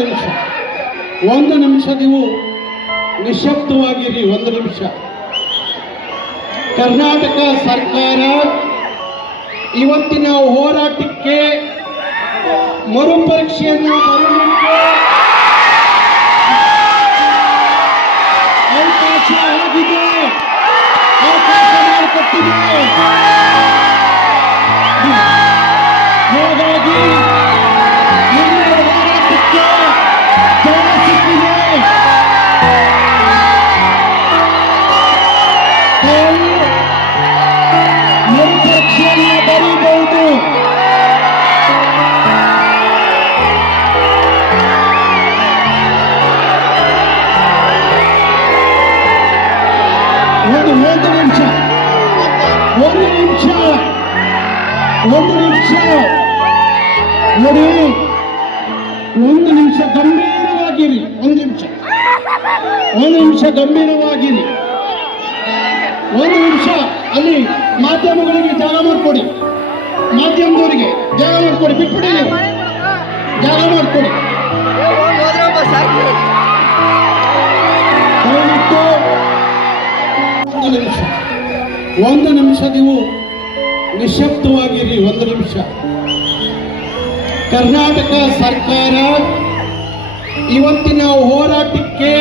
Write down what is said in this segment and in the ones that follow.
ನಿಮಿಷ ಒಂದು ನಿಮಿಷ ನೀವು ನಿಶಬ್ದವಾಗಿರಿ. ಒಂದು ನಿಮಿಷ. ಕರ್ನಾಟಕ ಸರ್ಕಾರ ಇವತ್ತಿನ ಹೋರಾಟಕ್ಕೆ ಮರುಪರೀಕ್ಷೆಯನ್ನು ಅವಕಾಶ ಆಗಿದೆ, ಅವಕಾಶ ಮಾಡಿಕೊಟ್ಟಿದೆ. ಹಾಗಾಗಿ ನಿಮ್ಮ ಹೋರಾಟಕ್ಕೆ ಜಯ ಸಿಕ್ಕಿದೆ. ನಾವು ಮರುಪರೀಕ್ಷೆಯನ್ನು ಬರೀಬಹುದು. ಒಂದು ನಿಮಿಷ ನೋಡಿ, ಒಂದು ನಿಮಿಷ ಗಂಭೀರವಾಗಿರಿ. ಒಂದು ನಿಮಿಷ ಗಂಭೀರವಾಗಿರಿ. ಒಂದು ನಿಮಿಷ ಅಲ್ಲಿ ಮಾಧ್ಯಮಗಳಿಗೆ ಜಾಗ ಮಾಡಿಕೊಡಿ. ಮಾಧ್ಯಮದವರಿಗೆ ಜಾಗ ಮಾಡಿಕೊಡಿ. ಬಿಟ್ಬಿಡಿ, ನೀವು ಜಾಗ ಮಾಡಿಕೊಡಿ. ದಯವಿಟ್ಟು ಒಂದು ನಿಮಿಷ ನೀವು ನಿಶಬ್ದವಾಗಿರಿ. ಒಂದು ನಿಮಿಷ. ಕರ್ನಾಟಕ ಸರ್ಕಾರ ಇವತ್ತಿನ ಹೋರಾಟಕ್ಕೆ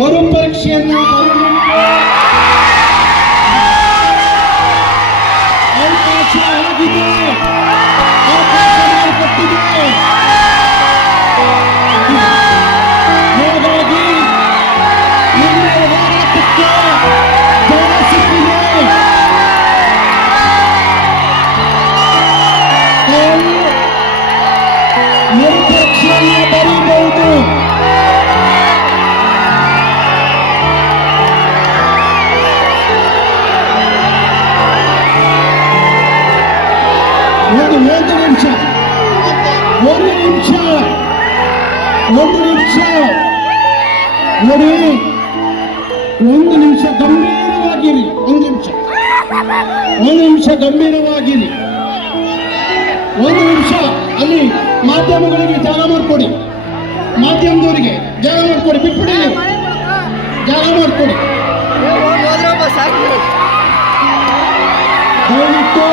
ಮರುಪರೀಕ್ಷೆಯನ್ನು ಅವಕಾಶ ಆಗಿದೆ, ಅವಕಾಶ ಮಾಡಿಕೊಟ್ಟಿದೆ. ಹಾಗಾಗಿ ನಿಮ್ಮ ಹೋರಾಟಕ್ಕೆ ಜಯ ಸಿಕ್ಕಿದೆ. ನಾವು ಮರುಪರೀಕ್ಷೆಯನ್ನು ಬರೀಬಹುದು. ಒಂದು ನಿಮಿಷ ನೋಡಿ, ಒಂದು ನಿಮಿಷ ಗಂಭೀರವಾಗಿರಿ. ಒಂದು ನಿಮಿಷ ಗಂಭೀರವಾಗಿರಿ. ಒಂದು ನಿಮಿಷ ಅಲ್ಲಿ ಮಾಧ್ಯಮಗಳಿಗೆ ಜಾಗ ಮಾಡಿಕೊಡಿ. ಮಾಧ್ಯಮದವರಿಗೆ ಜಾಗ ಮಾಡಿಕೊಡಿ. ಬಿಟ್ಬಿಡಿ, ನೀವು ಜಾಗ ಮಾಡಿಕೊಡಿ. ದಯವಿಟ್ಟು